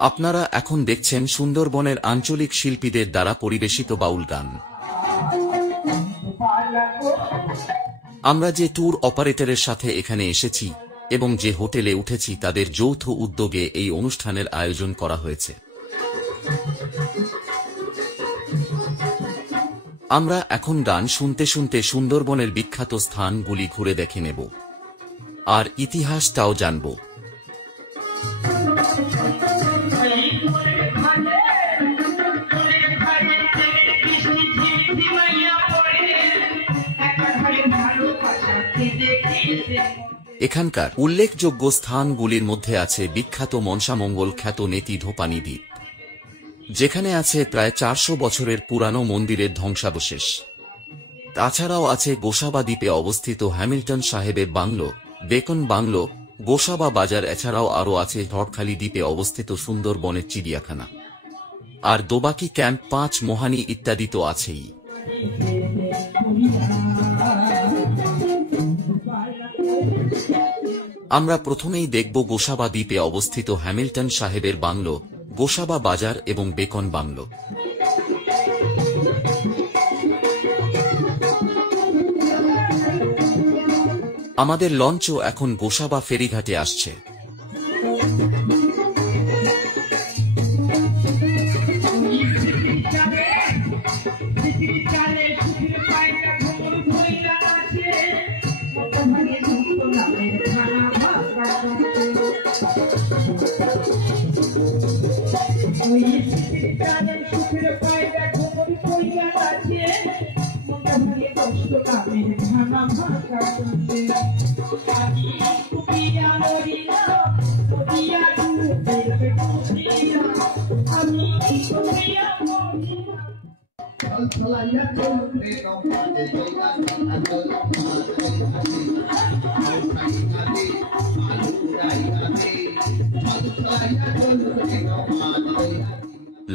আপনারা এখন দেখছেন সুন্দরবনের আঞ্চলিক শিল্পীদের দ্বারা পরিবেশিত বাউল গান। আমরা যে ট্যুর অপারেটরের সাথে এখানে এসেছি এবং যে হোটেলে উঠেছি তাদের যৌথ উদ্যোগে এই অনুষ্ঠানের আয়োজন করা হয়েছে। আমরা এখন গান শুনতে শুনতে সুন্দরবনের বিখ্যাত স্থানগুলি ঘুরে দেখে নেব আর ইতিহাসটাও জানব। এখানকার উল্লেখযোগ্য স্থানগুলির মধ্যে আছে বিখ্যাত মনসামঙ্গল খ্যাত নেতি ঢোপানি দ্বীপ, যেখানে আছে প্রায় 400 বছরের পুরানো মন্দিরের ধ্বংসাবশেষ। তাছাড়াও আছে গোসাবা দ্বীপে অবস্থিত হ্যামিল্টন সাহেবের বাংলো, বেকন বাংলো, গোসাবা বাজার। এছাড়াও আরও আছে ঝড়খালি দ্বীপে অবস্থিত সুন্দরবনের চিড়িয়াখানা আর দোবাকি ক্যাম্প 5 মোহানি ইত্যাদি তো আছেই। আমরা প্রথমেই দেখব গোসাবা দ্বীপে অবস্থিত হ্যামিল্টন সাহেবের বাংলো, গোসাবা বাজার এবং বেকন বাংলো। আমাদের লঞ্চও এখন গোসাবা ফেরিঘাটে আসছে।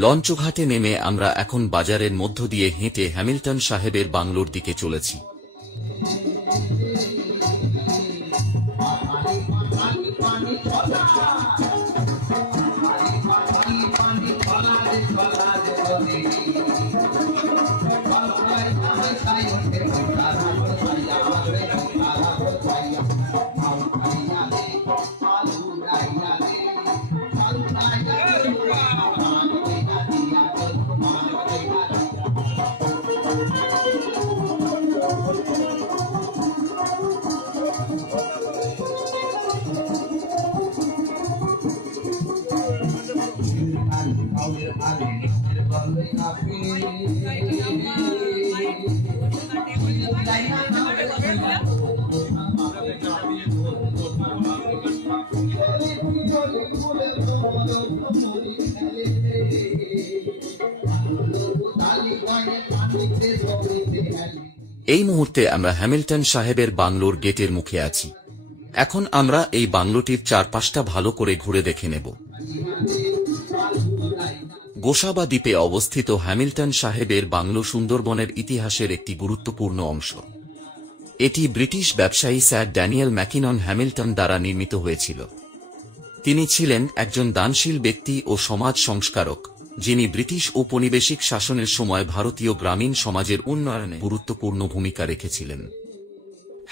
লঞ্চঘাটে নেমে আমরা এখন বাজারের মধ্য দিয়ে হেঁটে হ্যামিল্টন সাহেবের বাংলোর দিকে চলেছি। এই মুহূর্তে আমরা হ্যামিল্টন সাহেবের বাংলোর গেটের মুখে আছি। এখন আমরা এই বাংলোটির চারপাশটা ভালো করে ঘুরে দেখে নেব। গোসাবা দ্বীপে অবস্থিত হ্যামিল্টন সাহেবের বাংলো সুন্দরবনের ইতিহাসের একটি গুরুত্বপূর্ণ অংশ। এটি ব্রিটিশ ব্যবসায়ী স্যার ড্যানিয়েল ম্যাকিনন হ্যামিল্টন দ্বারা নির্মিত হয়েছিল। তিনি ছিলেন একজন দানশীল ব্যক্তি ও সমাজ সংস্কারক, যিনি ব্রিটিশ ঔপনিবেশিক শাসনের সময় ভারতীয় গ্রামীণ সমাজের উন্নয়নে গুরুত্বপূর্ণ ভূমিকা রেখেছিলেন।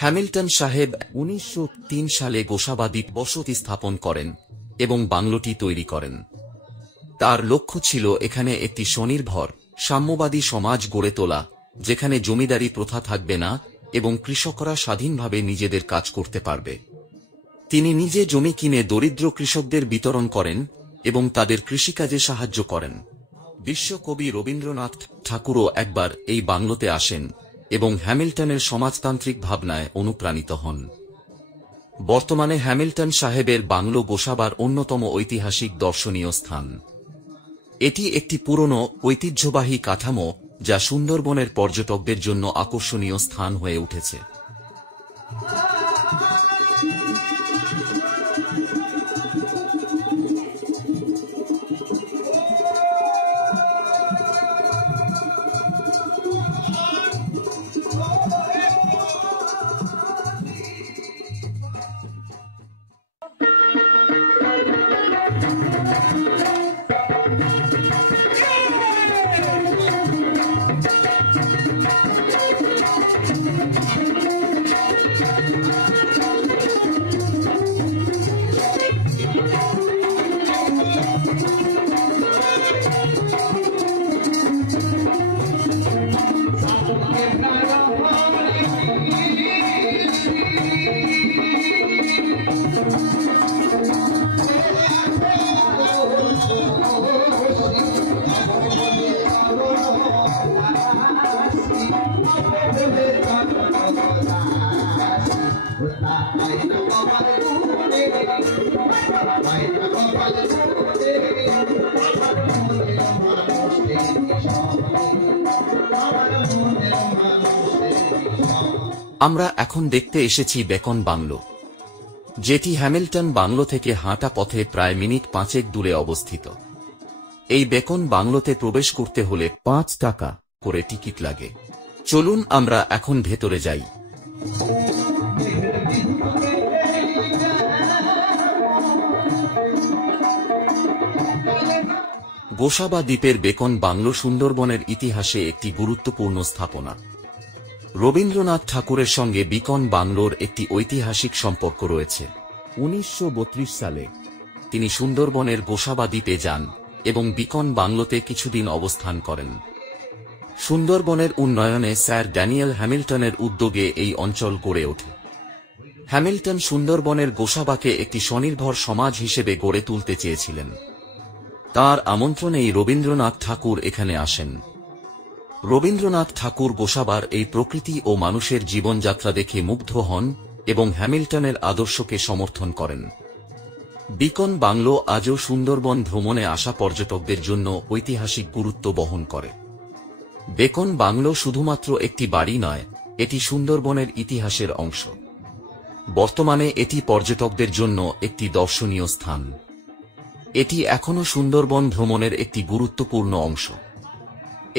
হ্যামিল্টন সাহেব 1903 সালে গোসাবা দ্বীপ বসতি স্থাপন করেন এবং বাংলোটি তৈরি করেন। তার লক্ষ্য ছিল এখানে একটি স্বনির্ভর, সাম্যবাদী সমাজ গড়ে তোলা, যেখানে জমিদারি প্রথা থাকবে না এবং কৃষকরা স্বাধীনভাবে নিজেদের কাজ করতে পারবে। তিনি নিজে জমি কিনে দরিদ্র কৃষকদের বিতরণ করেন এবং তাদের কৃষিকাজে সাহায্য করেন। বিশ্বকবি রবীন্দ্রনাথ ঠাকুরও একবার এই বাংলোতে আসেন এবং হ্যামিল্টনের সমাজতান্ত্রিক ভাবনায় অনুপ্রাণিত হন। বর্তমানে হ্যামিল্টন সাহেবের বাংলো গোসাবার অন্যতম ঐতিহাসিক দর্শনীয় স্থান। এটি একটি পুরনো ঐতিহ্যবাহী কাঠামো যা সুন্দরবনের পর্যটকদের জন্য আকর্ষণীয় স্থান হয়ে উঠেছে। আমরা এখন দেখতে এসেছি বেকন বাংলো, যেটি হ্যামিল্টন বাংলো থেকে হাঁটা পথে প্রায় মিনিট 5 দূরে অবস্থিত। এই বেকন বাংলোতে প্রবেশ করতে হলে 5 টাকা করে টিকিট লাগে। চলুন আমরা এখন ভেতরে যাই। গোসাবা দ্বীপের বেকন বাংলো সুন্দরবনের ইতিহাসে একটি গুরুত্বপূর্ণ স্থাপনা। রবীন্দ্রনাথ ঠাকুরের সঙ্গে বেকন বাংলোর একটি ঐতিহাসিক সম্পর্ক রয়েছে। 1932 সালে তিনি সুন্দরবনের গোসাবা দ্বীপে যান এবং বেকন বাংলোতে কিছুদিন অবস্থান করেন। সুন্দরবনের উন্নয়নে স্যার ড্যানিয়েল হ্যামিল্টনের উদ্যোগে এই অঞ্চল গড়ে ওঠে। হ্যামিল্টন সুন্দরবনের গোসাবাকে একটি স্বনির্ভর সমাজ হিসেবে গড়ে তুলতে চেয়েছিলেন। তাঁর আমন্ত্রণেই রবীন্দ্রনাথ ঠাকুর এখানে আসেন। রবীন্দ্রনাথ ঠাকুর গোসাবার এই প্রকৃতি ও মানুষের জীবনযাত্রা দেখে মুগ্ধ হন এবং হ্যামিল্টনের আদর্শকে সমর্থন করেন। বেকন বাংলো আজও সুন্দরবন ভ্রমণে আসা পর্যটকদের জন্য ঐতিহাসিক গুরুত্ব বহন করে। বেকন বাংলো শুধুমাত্র একটি বাড়ি নয়, এটি সুন্দরবনের ইতিহাসের অংশ। বর্তমানে এটি পর্যটকদের জন্য একটি দর্শনীয় স্থান। এটি এখনও সুন্দরবন ভ্রমণের একটি গুরুত্বপূর্ণ অংশ।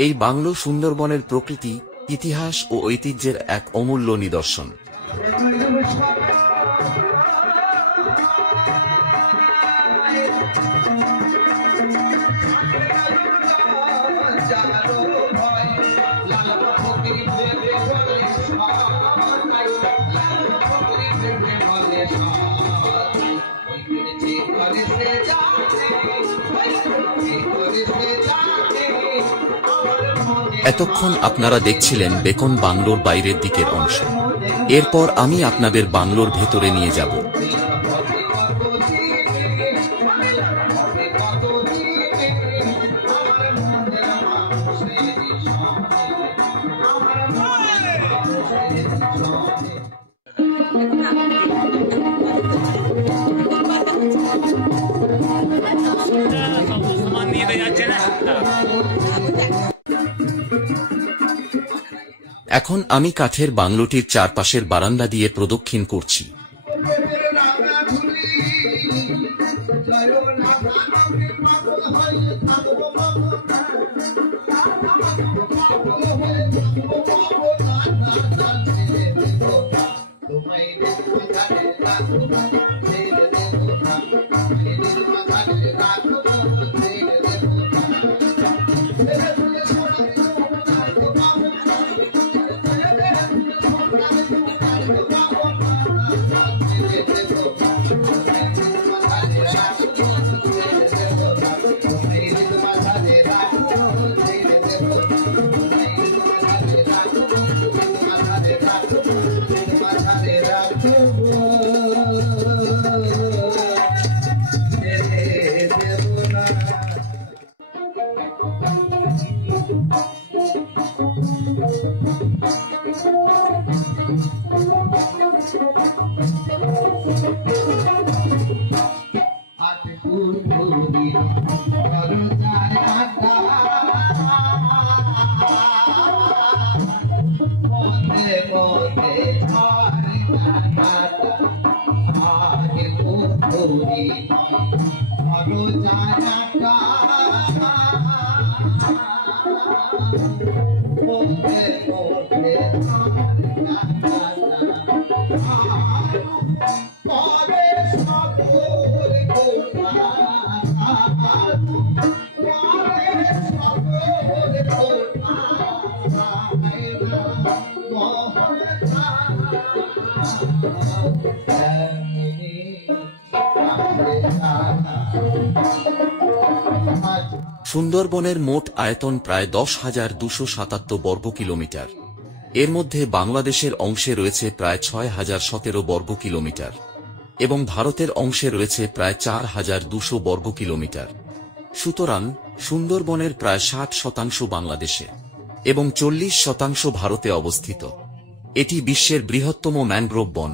এই বাংলো সুন্দরবনের প্রকৃতি, ইতিহাস ও ঐতিহ্যের এক অমূল্য নিদর্শন। এতক্ষণ আপনারা দেখছিলেন বেকন বাংলোর বাইরের দিকের অংশ। এরপর আমি আপনাদের বাংলোর ভেতরে নিয়ে যাব। এখন আমি কাঠের বাংলোটির চারপাশের বারান্দা দিয়ে প্রদক্ষিণ করছি। সুন্দরবনের মোট আয়তন প্রায় 10,277 বর্গ কিলোমিটার। এর মধ্যে বাংলাদেশের অংশে রয়েছে প্রায় ৬,০১৭ বর্গ কিলোমিটার এবং ভারতের অংশে রয়েছে প্রায় ৪,২০০ বর্গ কিলোমিটার। সুতরাং সুন্দরবনের প্রায় ৬০% বাংলাদেশে এবং ৪০% ভারতে অবস্থিত। এটি বিশ্বের বৃহত্তম ম্যানগ্রোভ বন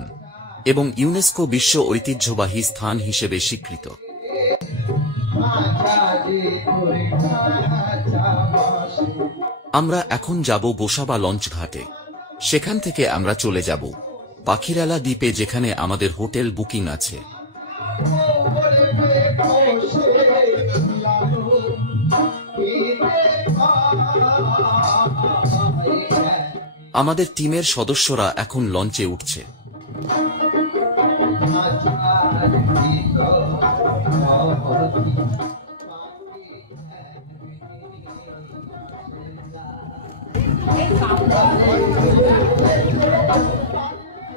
এবং ইউনেস্কো বিশ্ব ঐতিহ্যবাহী স্থান হিসেবে স্বীকৃত। আমরা এখন যাব গোসাবা লঞ্চ ঘাটে। সেখান থেকে আমরা চলে যাব পাখিরালা দ্বীপে, যেখানে আমাদের হোটেল বুকিং আছে। আমাদের টিমের সদস্যরা এখন লঞ্চে উঠছে।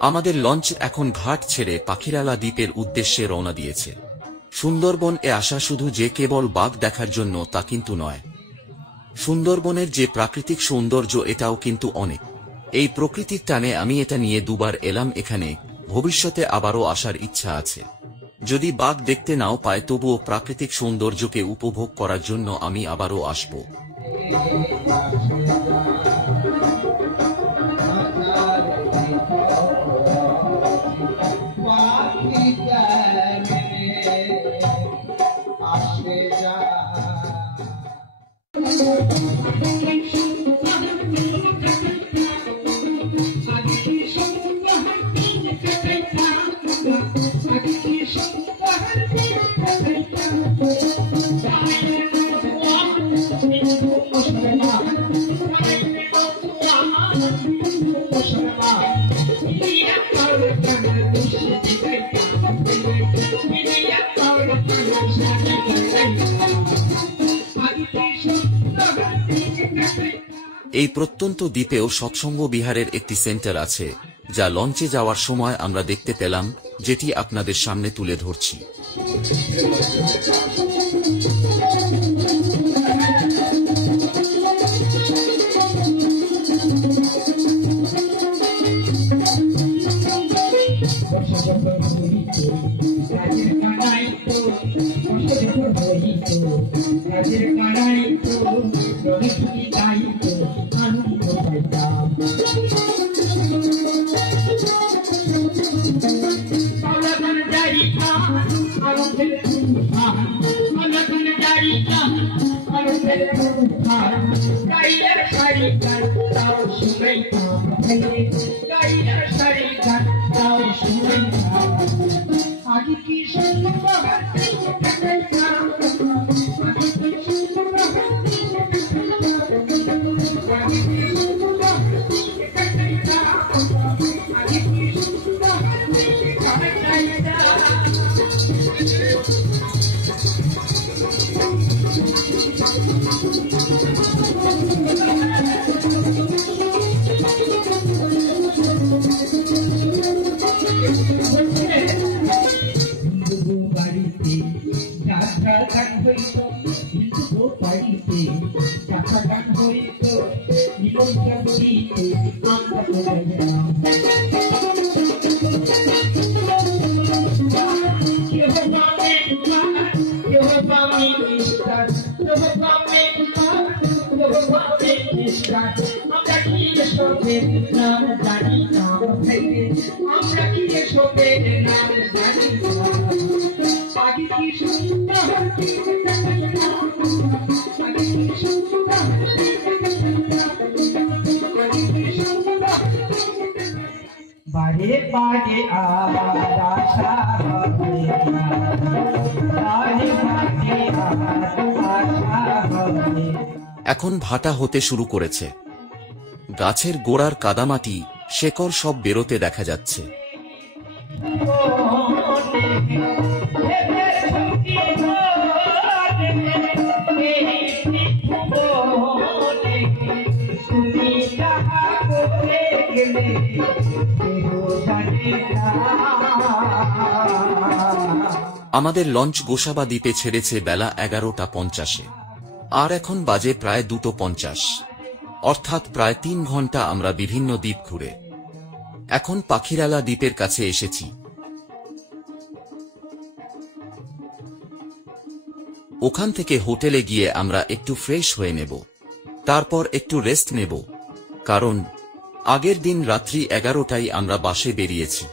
আমাদের লঞ্চ এখন ঘাট ছেড়ে পাখিরালা দ্বীপের উদ্দেশ্যে রওনা দিয়েছে। সুন্দরবন এ আসা শুধু যে কেবল বাঘ দেখার জন্য তা কিন্তু নয়। সুন্দরবনের যে প্রাকৃতিক সৌন্দর্য, এটাও কিন্তু অনেক। এই প্রকৃতির টানে আমি এটা নিয়ে দুবার এলাম এখানে, ভবিষ্যতে আবারও আসার ইচ্ছা আছে। যদি বাঘ দেখতে নাও পায়, তবুও প্রাকৃতিক সৌন্দর্যকে উপভোগ করার জন্য আমি আবারও আসব। এই প্রত্যন্ত দ্বীপেও সৎসঙ্গ বিহারের একটি সেন্টার আছে, যা লঞ্চে যাওয়ার সময় আমরা দেখতে পেলাম, যেটি আপনাদের সামনে তুলে ধরছি। এখন ভাটা হতে শুরু করেছে। গাছের গোড়ার কাদামাটি, শেকড় সব বেরোতে দেখা যাচ্ছে। আমাদের লঞ্চ গোসাবা দ্বীপে ছেড়েছে বেলা 11:50, আর এখন বাজে প্রায় 2:50। অর্থাৎ প্রায় 3 ঘন্টা আমরা বিভিন্ন দ্বীপ ঘুরে এখন পাখিরালা দ্বীপের কাছে এসেছি। ওখান থেকে হোটেলে গিয়ে আমরা একটু ফ্রেশ হয়ে নেব, তারপর একটু রেস্ট নেব, কারণ আগের দিন রাত্রি 11টায় আমরা বাসে বেরিয়েছি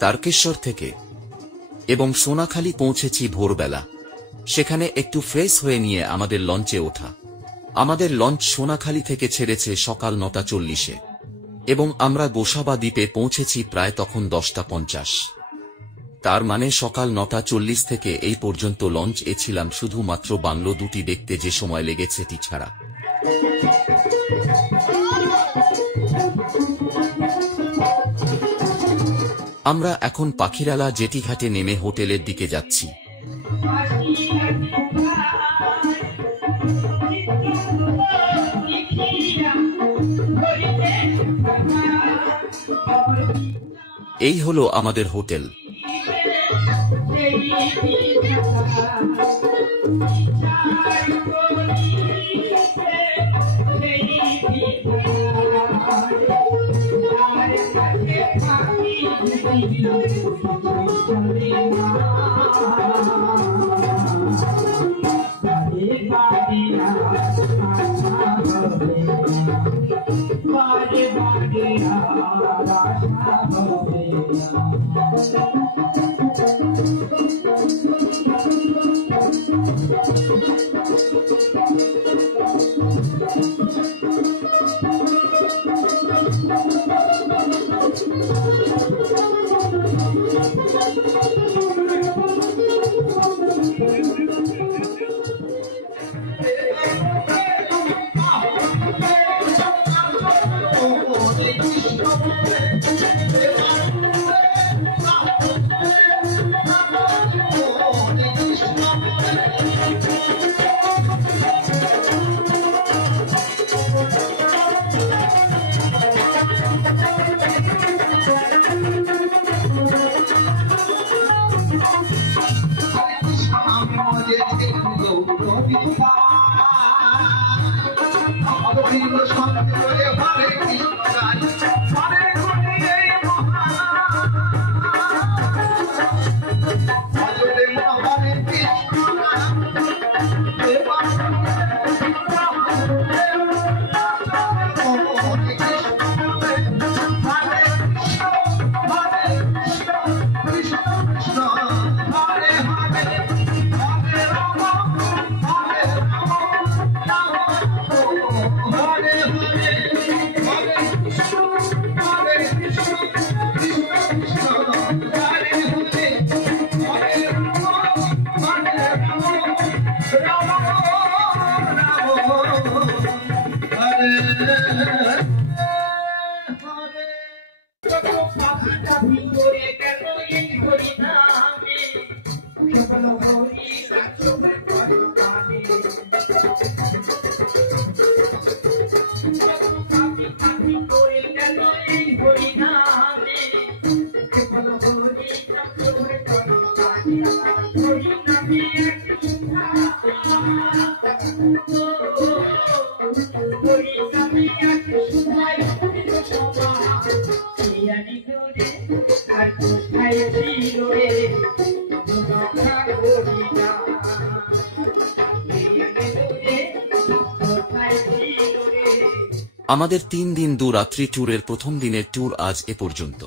তারকেশ্বর থেকে এবং সোনাখালী পৌঁছেছি ভোরবেলা। সেখানে একটু ফ্রেশ হয়ে নিয়ে আমাদের লঞ্চে ওঠা। আমাদের লঞ্চ সোনাখালী থেকে ছেড়েছে সকাল 9:40 এবং আমরা গোসাবা দ্বীপে পৌঁছেছি প্রায় তখন 10:50। তার মানে সকাল 9:40 থেকে এই পর্যন্ত লঞ্চ এ ছিলাম শুধুমাত্র বাংলো দুটি দেখতে যে সময় লেগেছে টি ছাড়া। আমরা এখন পাখিরালা জেটিঘাটে নেমে হোটেলের দিকে যাচ্ছি। এই হলো আমাদের হোটেল। আমাদের 3 দিন 2 রাত্রি ট্যুরের প্রথম দিনের ট্যুর আজ এ পর্যন্ত।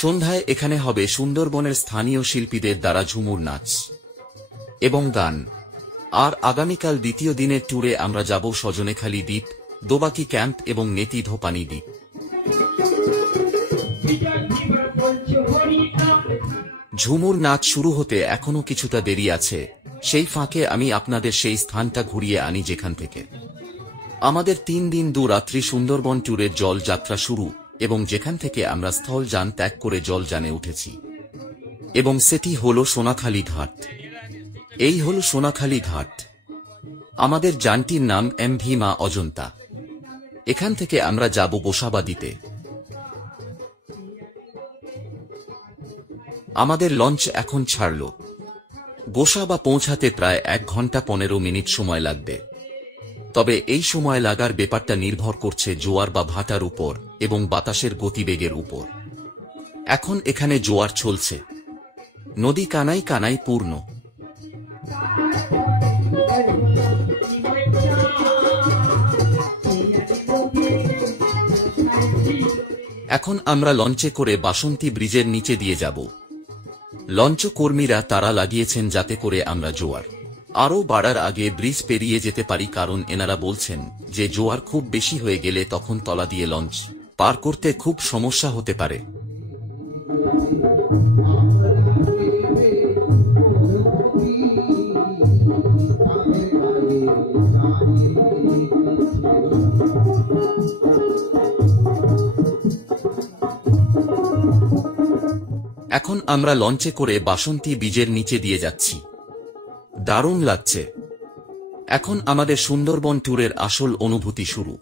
সন্ধ্যায় এখানে হবে সুন্দরবনের স্থানীয় শিল্পীদের দ্বারা ঝুমুর নাচ এবং গান। আর আগামীকাল দ্বিতীয় দিনের ট্যুরে আমরা যাব সজনেখালি দ্বীপ, দোবাকি ক্যাম্প এবং নেতি ধোপানি দ্বীপ। ঝুমুর নাচ শুরু হতে এখনো কিছুটা দেরি আছে, সেই ফাঁকে আমি আপনাদের সেই স্থানটা ঘুরিয়ে আনি যেখান থেকে আমাদের 3 দিন 2 রাত্রি সুন্দরবন ট্যুরের জল যাত্রা শুরু এবং যেখান থেকে আমরা স্থলযান ত্যাগ করে জলযানে উঠেছি, এবং সেটি হল সোনাখালী ঘাট। এই হল সোনাখালী ঘাট। আমাদের যানটির নাম এমভি মা অজন্তা। এখান থেকে আমরা যাব গোসাবা দ্বীপে। আমাদের লঞ্চ এখন ছাড়ল। গোসাবা পৌঁছাতে প্রায় 1 ঘন্টা 15 মিনিট সময় লাগবে। তবে এই সময় লাগার ব্যাপারটা নির্ভর করছে জোয়ার বা ভাটার উপর এবং বাতাসের গতিবেগের উপর। এখন এখানে জোয়ার চলছে, নদী কানায় কানায় পূর্ণ। এখন আমরা লঞ্চে করে বাসন্তী ব্রিজের নিচে দিয়ে যাব। লঞ্চ কর্মীরা তারা লাগিয়েছেন যাতে করে আমরা জোয়ার আরও বাড়ার আগে ব্রিজ পেরিয়ে যেতে পারি, কারণ এনারা বলছেন যে জোয়ার খুব বেশি হয়ে গেলে তখন তলা দিয়ে লঞ্চ পার করতে খুব সমস্যা হতে পারে। এখন আমরা লঞ্চে করে বাসন্তী ব্রিজের নিচে দিয়ে যাচ্ছি, দারুণ লাগছে। এখন আমাদের সুন্দরবন ট্যুরের আসল অনুভূতি শুরু।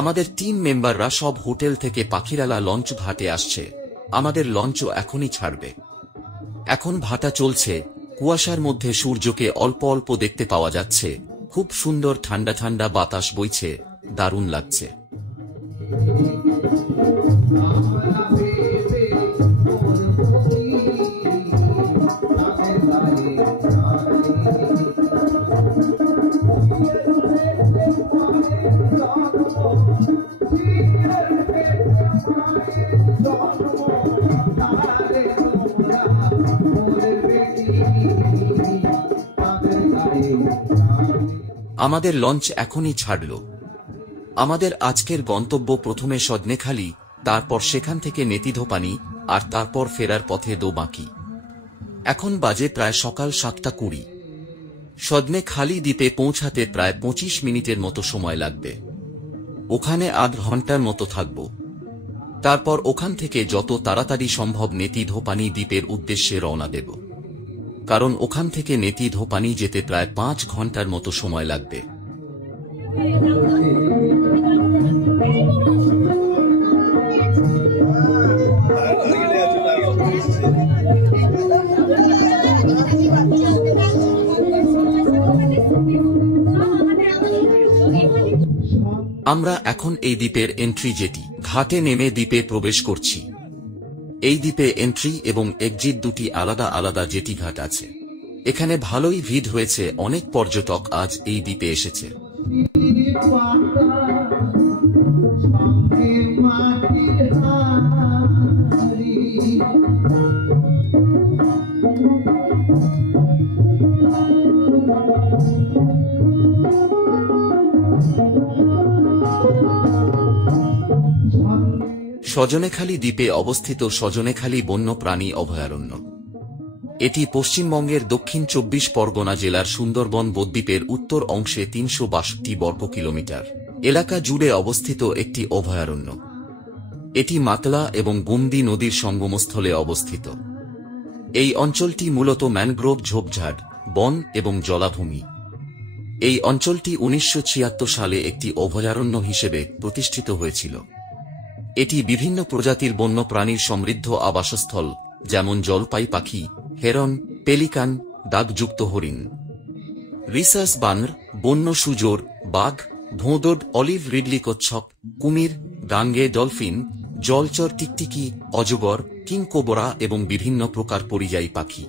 আমাদের টিম মেম্বাররা সব হোটেল থেকে পাখিরালা লঞ্চ ঘাটে আসছে। আমাদের লঞ্চও এখনই ছাড়বে। এখন ভাটা চলছে, কুয়াশার মধ্যে সূর্যকে অল্প অল্প দেখতে পাওয়া যাচ্ছে। খুব সুন্দর ঠান্ডা ঠান্ডা বাতাস বইছে, দারুণ লাগছে। আমাদের লঞ্চ এখনই ছাড়ল। আমাদের আজকের গন্তব্য প্রথমে সজনেখালি, তারপর সেখান থেকে নেতিধোপানি, আর তারপর ফেরার পথে দোবাঁকি। এখন বাজে প্রায় সকাল 7:20। সজনেখালি দ্বীপে পৌঁছাতে প্রায় 25 মিনিটের মতো সময় লাগবে। ওখানে আধ ঘন্টার মতো থাকব। তারপর ওখান থেকে যত তাড়াতাড়ি সম্ভব নেতিধোপানি দ্বীপের উদ্দেশ্যে রওনা দেব, কারণ ওখান থেকে নেতিধোপানি যেতে প্রায় 5 ঘন্টার মতো সময় লাগবে। আমরা এখন এই দ্বীপের এন্ট্রি জেটি ঘাটে নেমে দ্বীপে প্রবেশ করছি। এই দ্বীপে এন্ট্রি এবং এক্সিট দুটি আলাদা আলাদা জেটি ঘাট আছে। এখানে ভালোই ভিড় হয়েছে, অনেক পর্যটক আজ এই দ্বীপে এসেছে। সজনেখালি দ্বীপে অবস্থিত সজনেখালি বন্যপ্রাণী অভয়ারণ্য। এটি পশ্চিমবঙ্গের দক্ষিণ 24 পরগনা জেলার সুন্দরবন বদ্বীপের উত্তর অংশে 362 বর্গ কিলোমিটার এলাকা জুড়ে অবস্থিত একটি অভয়ারণ্য। এটি মাতলা এবং গুমদি নদীর সঙ্গমস্থলে অবস্থিত। এই অঞ্চলটি মূলত ম্যানগ্রোভ ঝোপঝাড়, বন এবং জলাভূমি। এই অঞ্চলটি 1976 সালে একটি অভয়ারণ্য হিসেবে প্রতিষ্ঠিত হয়েছিল। এটি বিভিন্ন প্রজাতির বন্যপ্রাণীর সমৃদ্ধ আবাসস্থল, যেমন জলপাই পাখি, হেরন, পেলিকান, দাগযুক্ত হরিণ, রিসাস বানর, বন্য সুজোর, বাঘ, ভোঁদড, অলিভ রিডলি কচ্ছপ, কুমির, গাঙ্গে ডলফিন, জলচর টিকটিকি, অজগর, কিংকোবরা এবং বিভিন্ন প্রকার পরিযায়ী পাখি।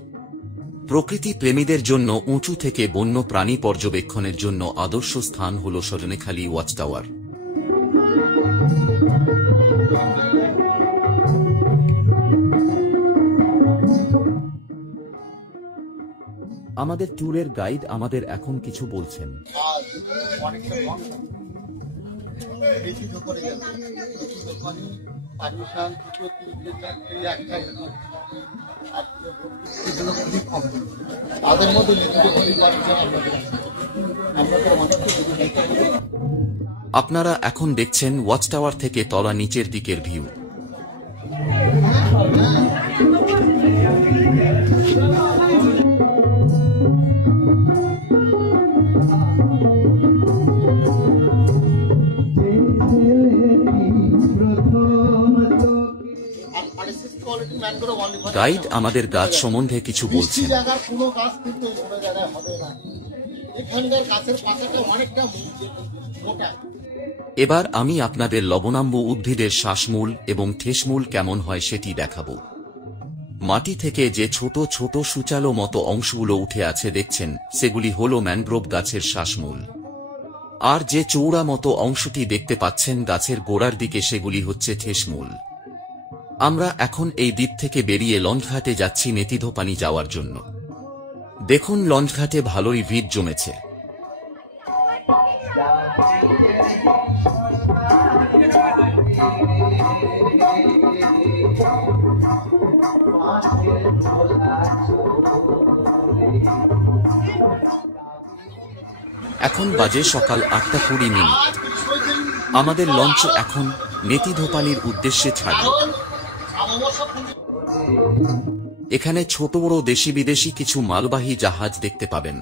প্রকৃতি প্রেমীদের জন্য উঁচু থেকে বন্য প্রাণী পর্যবেক্ষণের জন্য আদর্শ স্থান হল সজনেখালি ওয়াচ টাওয়ার। আমাদের ট্যুরের গাইড আমাদের এখন কিছু বলছেন। আপনারা এখন দেখছেন ওয়াচ টাওয়ার থেকে তলা নিচের দিকের ভিউ। গাইড আমাদের গাছ সম্বন্ধে কিছু বলছেন। এবার আমি আপনাদের লবণাম্বু উদ্ভিদের শ্বাসমূল এবং ঠেসমূল কেমন হয় সেটি দেখাবো। মাটি থেকে যে ছোট ছোট সূচালো মতো অংশগুলো উঠে আছে দেখছেন, সেগুলি হল ম্যানগ্রোভ গাছের শ্বাসমূল। আর যে চৌড়া মতো অংশটি দেখতে পাচ্ছেন গাছের গোড়ার দিকে, সেগুলি হচ্ছে ঠেসমূল। আমরা এখন এই দ্বীপ থেকে বেরিয়ে লঞ্চঘাটে যাচ্ছি নেতিধোপানি যাওয়ার জন্য। দেখুন লঞ্চঘাটে ভালোই ভিড় জমেছে। এখন বাজে সকাল 8:20। আমাদের লঞ্চ এখন নেতিধোপানির উদ্দেশ্যে ছাড়বে। এখানে ছোট বড় দেশি বিদেশি কিছু মালবাহী জাহাজ দেখতে পাবেন।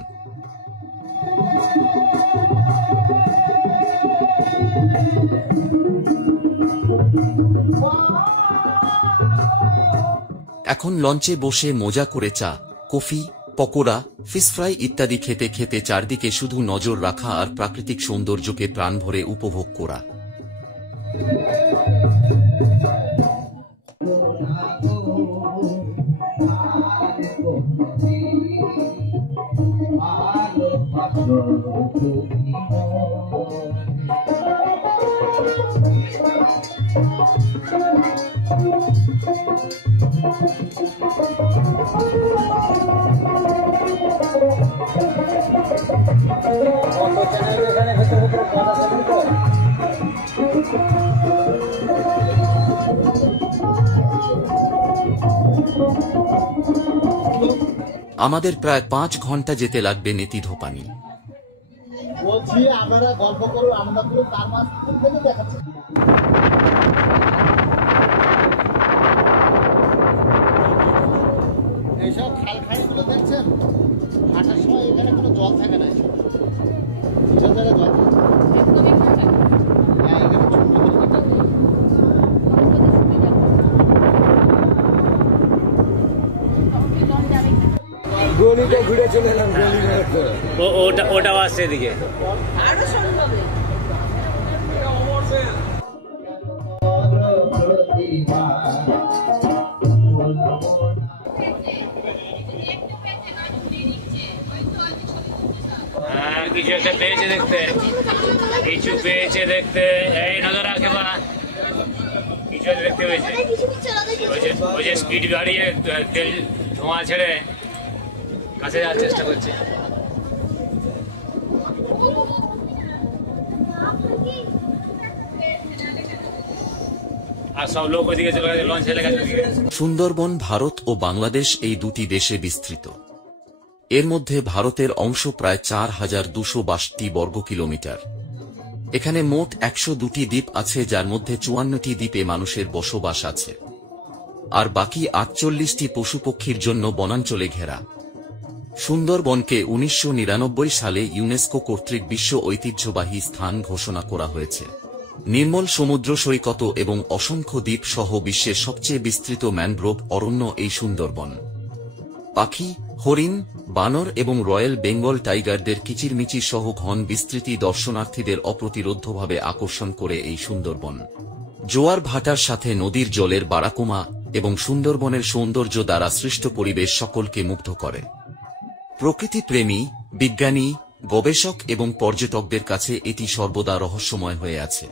এখন লঞ্চে বসে মজা করে চা, কফি, পকোড়া, ফিশ ফ্রাই ইত্যাদি খেতে খেতে চারদিকে শুধু নজর রাখা আর প্রাকৃতিক সৌন্দর্যকে প্রাণ ভরে উপভোগ করা। আমাদের প্রায় 5 ঘন্টা যেতে লাগবে নেতিধোপানি। বলছি আপনারা গল্প করুন, আমরা পুরো তার মাছ থেকে দেখাচ্ছি। এইসব খালখাড়িগুলো দেখছেন, হাঁটার সময় এখানে কোনো জল থাকে না। এইসব জায়গায় জল থাকে, একদমই ফাঁকা। হ্যাঁ, এখানে ছোট গলিতে ঘুরে চলে এলাম। ওটা আসছে এদিকে। আরো সম্ভব নেই। কিছু একটা পেয়েছে দেখতে, কিছু পেয়েছে দেখতে। এই নজর রাখে বা কিছু একটা দেখতে পেয়েছে। ওই যে স্পিড গাড়ি তেল ধোঁয়া ছেড়ে কাছে যাওয়ার চেষ্টা করছে। আর সব লোক ওইদিকে চলে গেছে, লঞ্চ চলে গেছে। সুন্দরবন ভারত ও বাংলাদেশ এই দুটি দেশে বিস্তৃত। এর মধ্যে ভারতের অংশ প্রায় 4262 বর্গ কিলোমিটার। এখানে মোট 102টি দ্বীপ আছে, যার মধ্যে 54টি দ্বীপে মানুষের বসবাস আছে, আর বাকি 48টি পশুপক্ষীর জন্য বনাঞ্চলে ঘেরা। সুন্দরবনকে 1999 সালে ইউনেস্কো কর্তৃক বিশ্ব ঐতিহ্যবাহী স্থান ঘোষণা করা হয়েছে। নির্মল সমুদ্র সৈকত এবং অসংখ্য দ্বীপ সহ বিশ্বের সবচেয়ে বিস্তৃত ম্যানগ্রোভ অরণ্য এই সুন্দরবন। পাখি, হরিণ, বানর এবং রয়্যাল বেঙ্গল টাইগারদের কিচিরমিচির সহ ঘন বিস্তৃতি দর্শনার্থীদের অপ্রতিরোধ্যভাবে আকর্ষণ করে এই সুন্দরবন। জোয়ার ভাটার সাথে নদীর জলের বারাকুমা এবং সুন্দরবনের সৌন্দর্য দ্বারা সৃষ্ট পরিবেশ সকলকে মুগ্ধ করে। প্রকৃতিপ্রেমী, বিজ্ঞানী, গবেষক এবং পর্যটকদের কাছে এটি সর্বদা রহস্যময় হয়ে আছে।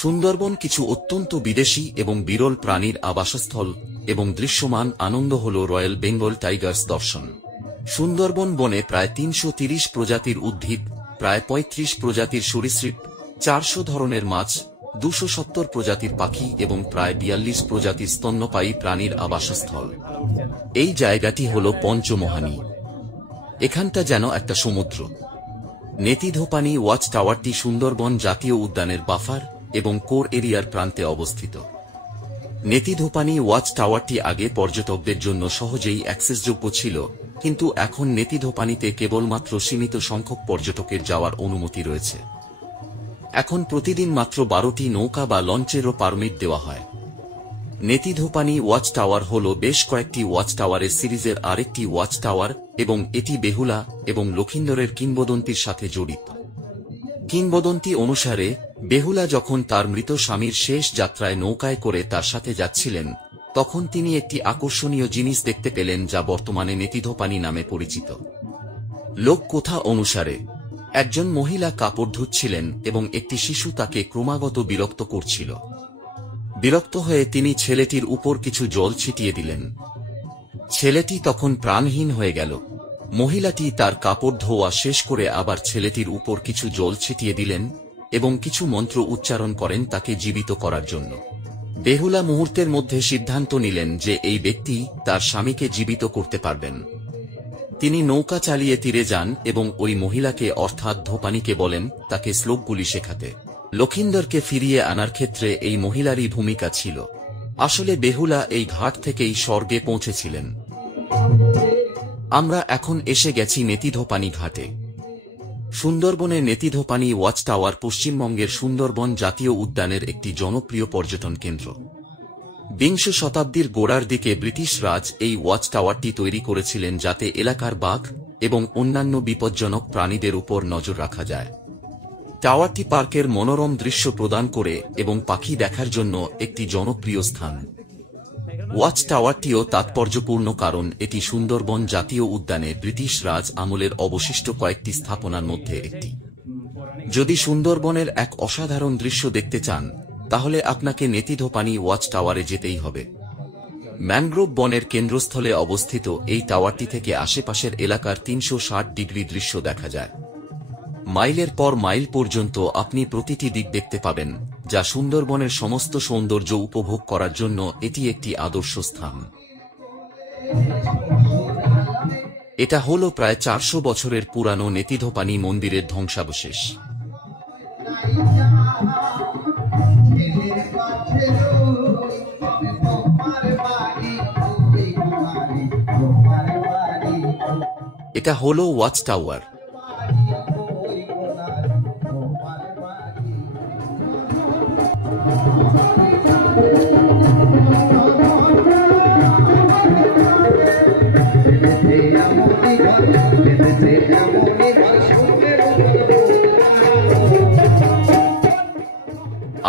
সুন্দরবন কিছু অত্যন্ত বিদেশী এবং বিরল প্রাণীর আবাসস্থল এবং দৃশ্যমান আনন্দ হল রয়্যাল বেঙ্গল টাইগার্স দর্শন। সুন্দরবন বনে প্রায় 330 প্রজাতির উদ্ভিদ, প্রায় 35 প্রজাতির সরীসৃপ, 400 ধরনের মাছ, 270 প্রজাতির পাখি এবং প্রায় 42 প্রজাতির স্তন্যপায়ী প্রাণীর আবাসস্থল। এই জায়গাটি হল পঞ্চমোহানি। এখানটা যেন একটা সমুদ্র। নেতিধোপানি ওয়াচ টাওয়ারটি সুন্দরবন জাতীয় উদ্যানের বাফার এবং কোর এরিয়ার প্রান্তে অবস্থিত। নেতিধোপানি ওয়াচ টাওয়ারটি আগে পর্যটকদের জন্য সহজেই অ্যাক্সেসযোগ্য ছিল, কিন্তু এখন নেতিধোপানিতে কেবলমাত্র সীমিত সংখ্যক পর্যটকের যাওয়ার অনুমতি রয়েছে। এখন প্রতিদিন মাত্র 12টি নৌকা বা লঞ্চেরও পারমিট দেওয়া হয়। নেতিধোপানি ওয়াচ টাওয়ার হল বেশ কয়েকটি ওয়াচ টাওয়ারের সিরিজের আরেকটি ওয়াচ টাওয়ার এবং এটি বেহুলা এবং লখিন্দরের কিংবদন্তির সাথে জড়িত। কিংবদন্তি অনুসারে বেহুলা যখন তার মৃত স্বামীর শেষ যাত্রায় নৌকায় করে তার সাথে যাচ্ছিলেন, তখন তিনি একটি আকর্ষণীয় জিনিস দেখতে পেলেন যা বর্তমানে নেতিধোপানি নামে পরিচিত। লোককথা অনুসারে একজন মহিলা কাপড় ধুচ্ছিলেন এবং একটি শিশু তাকে ক্রমাগত বিরক্ত করছিল। বিরক্ত হয়ে তিনি ছেলেটির উপর কিছু জল ছিটিয়ে দিলেন। ছেলেটি তখন প্রাণহীন হয়ে গেল। মহিলাটি তার কাপড় ধোয়া শেষ করে আবার ছেলেটির উপর কিছু জল ছিটিয়ে দিলেন এবং কিছু মন্ত্র উচ্চারণ করেন তাকে জীবিত করার জন্য। বেহুলা মুহূর্তের মধ্যে সিদ্ধান্ত নিলেন যে এই ব্যক্তি তার স্বামীকে জীবিত করতে পারবেন। তিনি নৌকা চালিয়ে তীরে যান এবং ওই মহিলাকে অর্থাৎ ধোপানিকে বলেন তাকে শ্লোকগুলি শেখাতে। লক্ষিন্দরকে ফিরিয়ে আনার ক্ষেত্রে এই মহিলারই ভূমিকা ছিল। আসলে বেহুলা এই ঘাট থেকেই স্বর্গে পৌঁছেছিলেন। আমরা এখন এসে গেছি নেতিধোপানি ঘাটে। সুন্দরবনের নেতিধোপানি ওয়াচ টাওয়ার পশ্চিমবঙ্গের সুন্দরবন জাতীয় উদ্যানের একটি জনপ্রিয় পর্যটন কেন্দ্র। বিংশ শতাব্দীর গোড়ার দিকে ব্রিটিশ রাজ এই ওয়াচ টাওয়ারটি তৈরি করেছিলেন যাতে এলাকার বাঘ এবং অন্যান্য বিপজ্জনক প্রাণীদের উপর নজর রাখা যায়। টাওয়ারটি পার্কের মনোরম দৃশ্য প্রদান করে এবং পাখি দেখার জন্য একটি জনপ্রিয় স্থান। ওয়াচ টাওয়ারটিও তাৎপর্যপূর্ণ কারণ এটি সুন্দরবন জাতীয় উদ্যানে ব্রিটিশ রাজ আমলের অবশিষ্ট কয়েকটি স্থাপনার মধ্যে একটি। যদি সুন্দরবনের এক অসাধারণ দৃশ্য দেখতে চান তাহলে আপনাকে নেতিধোপানি ওয়াচ টাওয়ারে যেতেই হবে। ম্যানগ্রোভ বনের কেন্দ্রস্থলে অবস্থিত এই টাওয়ারটি থেকে আশেপাশের এলাকার 360 ডিগ্রি দৃশ্য দেখা যায়। মাইলের পর মাইল পর্যন্ত আপনি প্রতিটি দিক দেখতে পাবেন, যা সুন্দরবনের সমস্ত সৌন্দর্য উপভোগ করার জন্য এটি একটি আদর্শ স্থান। এটা হল প্রায় 400 বছরের পুরানো নেতিধোপানি মন্দিরের ধ্বংসাবশেষ। এটা হল ওয়াচ টাওয়ার।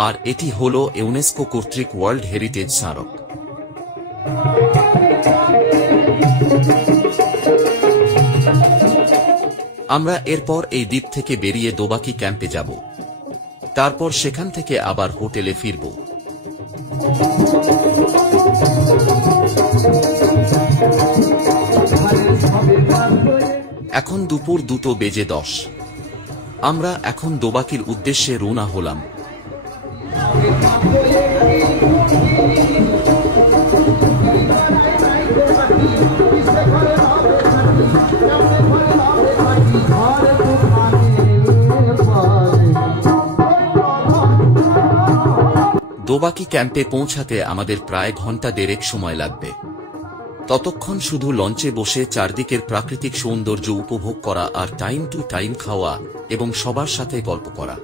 আর এটি হল ইউনেস্কো কর্তৃক ওয়ার্ল্ড হেরিটেজ স্মারক। আমরা এরপর এই দ্বীপ থেকে বেরিয়ে দোবাকি ক্যাম্পে যাব। তারপর সেখান থেকে আবার হোটেলে ফিরব। এখন দুপুর 2:10। আমরা এখন দোবাকির উদ্দেশ্যে রওনা হলাম। দোবাকি ক্যাম্পে পৌঁছাতে আমাদের প্রায় ঘন্টা দেড়েক সময় লাগবে। ততক্ষণ শুধু লঞ্চে বসে চারদিকের প্রাকৃতিক সৌন্দর্য উপভোগ করা আর টাইম টু টাইম খাওয়া এবং সবার সাথে গল্প করা।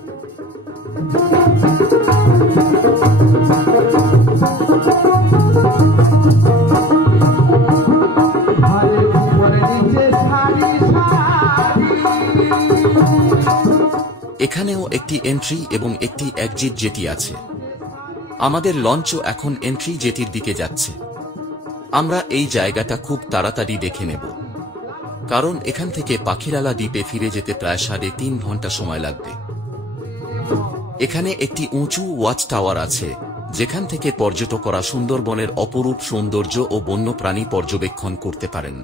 এখানেও একটি এন্ট্রি এবং একটি এক্সিট জেটি আছে। আমাদের লঞ্চও এখন এন্ট্রি জেটির দিকে যাচ্ছে। আমরা এই জায়গাটা খুব তাড়াতাড়ি দেখে নেব, কারণ এখান থেকে পাখিরালা দ্বীপে ফিরে যেতে প্রায় 3.5 ঘন্টা সময় লাগবে। এখানে একটি উঁচু ওয়াচ টাওয়ার আছে, যেখান থেকে পর্যটকরা সুন্দরবনের অপরূপ সৌন্দর্য ও বন্যপ্রাণী পর্যবেক্ষণ করতে পারেন।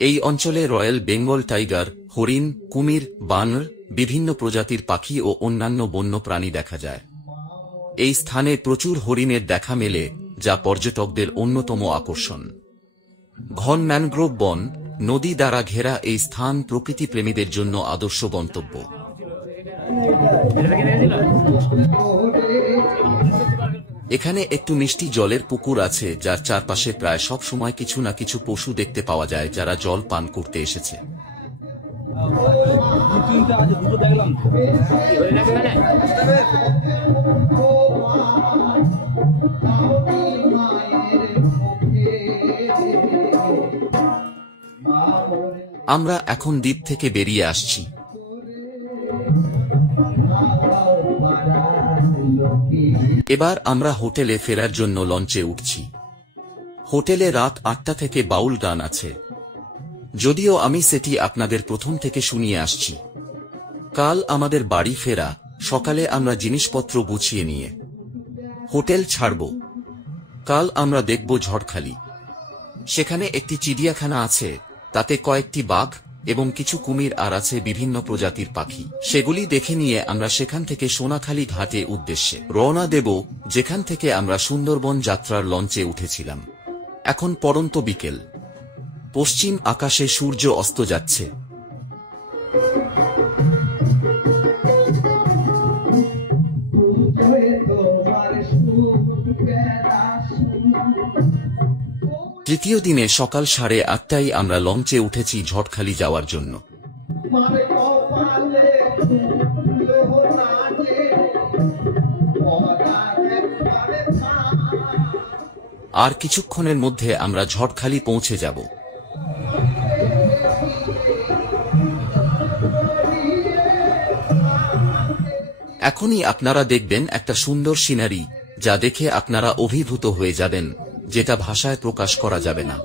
এই অঞ্চলে রয়্যাল বেঙ্গল টাইগার, হরিণ, কুমির, বানর, বিভিন্ন প্রজাতির পাখি ও অন্যান্য বন্যপ্রাণী দেখা যায়। এই স্থানে প্রচুর হরিণের দেখা মেলে, যা পর্যটকদের অন্যতম আকর্ষণ। ঘন ম্যানগ্রোভ বন, নদী দ্বারা ঘেরা এই স্থান প্রকৃতি প্রেমীদের জন্য আদর্শ গন্তব্য। এখানে একটু মিষ্টি জলের পুকুর আছে, যার চারপাশে প্রায় সব সময় কিছু না কিছু পশু দেখতে পাওয়া যায় যারা জল পান করতে এসেছে। আমরা এখন দ্বীপ থেকে বেরিয়ে আসছি। এবার আমরা হোটেলে ফেরার জন্য লঞ্চে উঠছি। হোটেলে রাত 8টা থেকে বাউল গান আছে, যদিও আমি সেটি আপনাদের প্রথম থেকে শুনিয়ে আসছি। কাল আমাদের বাড়ি ফেরা। সকালে আমরা জিনিসপত্র গুছিয়ে নিয়ে হোটেল ছাড়ব। কাল আমরা দেখব ঝড়খালি। সেখানে একটি চিড়িয়াখানা আছে, তাতে কয়েকটি বাঘ এবং কিছু কুমির আর আছে বিভিন্ন প্রজাতির পাখি। সেগুলি দেখে নিয়ে আমরা সেখান থেকে সোনাখালী ঘাটে উদ্দেশ্যে রওনা দেব, যেখান থেকে আমরা সুন্দরবন যাত্রার লঞ্চে উঠেছিলাম। এখন পড়ন্ত বিকেল, পশ্চিম আকাশে সূর্য অস্ত যাচ্ছে। তৃতীয় দিনে সকাল 8:30টায় আমরা লঞ্চে উঠেছি ঝড়খালি যাওয়ার জন্য। আর কিছুক্ষণের মধ্যে আমরা ঝড়খালি পৌঁছে যাব। এখনই আপনারা দেখবেন একটা সুন্দর সিনারি, যা দেখে আপনারা অভিভূত হয়ে যাবেন, যেটা ভাষায় প্রকাশ করা যাবে না।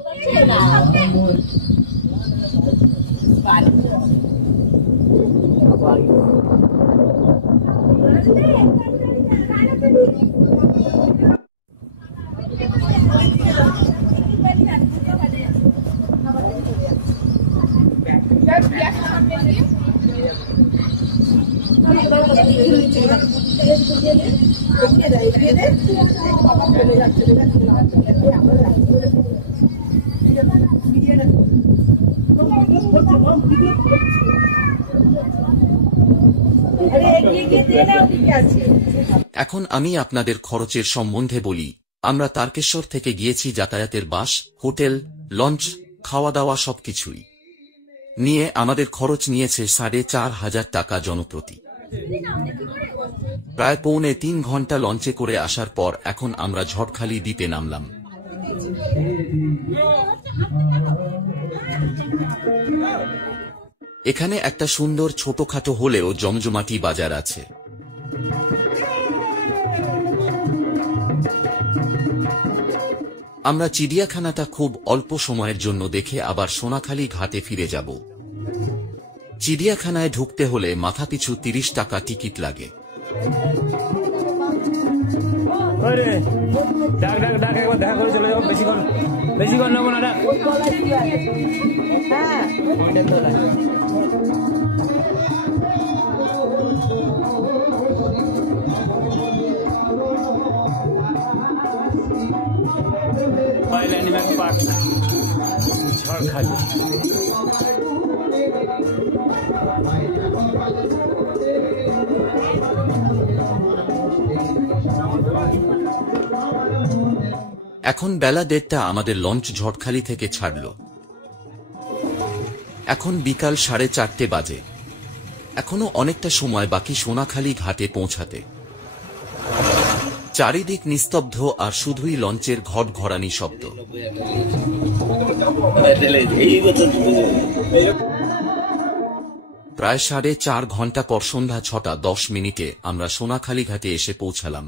এখন আমি আপনাদের খরচের সম্বন্ধে বলি। আমরা তারকেশ্বর থেকে গিয়েছি যাতায়াতের বাস, হোটেল, লঞ্চ, খাওয়া দাওয়া সবকিছুই নিয়ে আমাদের খরচ নিয়েছে 4,500 টাকা জনপ্রতি। প্রায় 2.25 ঘন্টা লঞ্চে করে আসার পর এখন আমরা ঝড়খালি দ্বীপে নামলাম। এখানে একটা সুন্দর ছোটখাটো হলেও জমজমাটি বাজার আছে। আমরা চিড়িয়াখানাটা খুব অল্প সময়ের জন্য দেখে আবার সোনাখালী ঘাটে ফিরে যাব। চিড়িয়াখানায় ঢুকতে হলে মাথাপিছু 30 টাকা টিকিট লাগে। ঝড়খালি এখন বেলা 1:30টা, আমাদের লঞ্চ ঝড়খালি থেকে ছাড়ল। এখন বিকাল 4:30 বাজে। এখনো অনেকটা সময় বাকি সোনাখালী ঘাটে পৌঁছাতে। চারিদিক নিস্তব্ধ আর শুধুই লঞ্চের ঘটঘরানি শব্দ। প্রায় 4.5 ঘন্টা পর সন্ধ্যা 6:10 আমরা সোনাখালী ঘাটে এসে পৌঁছালাম।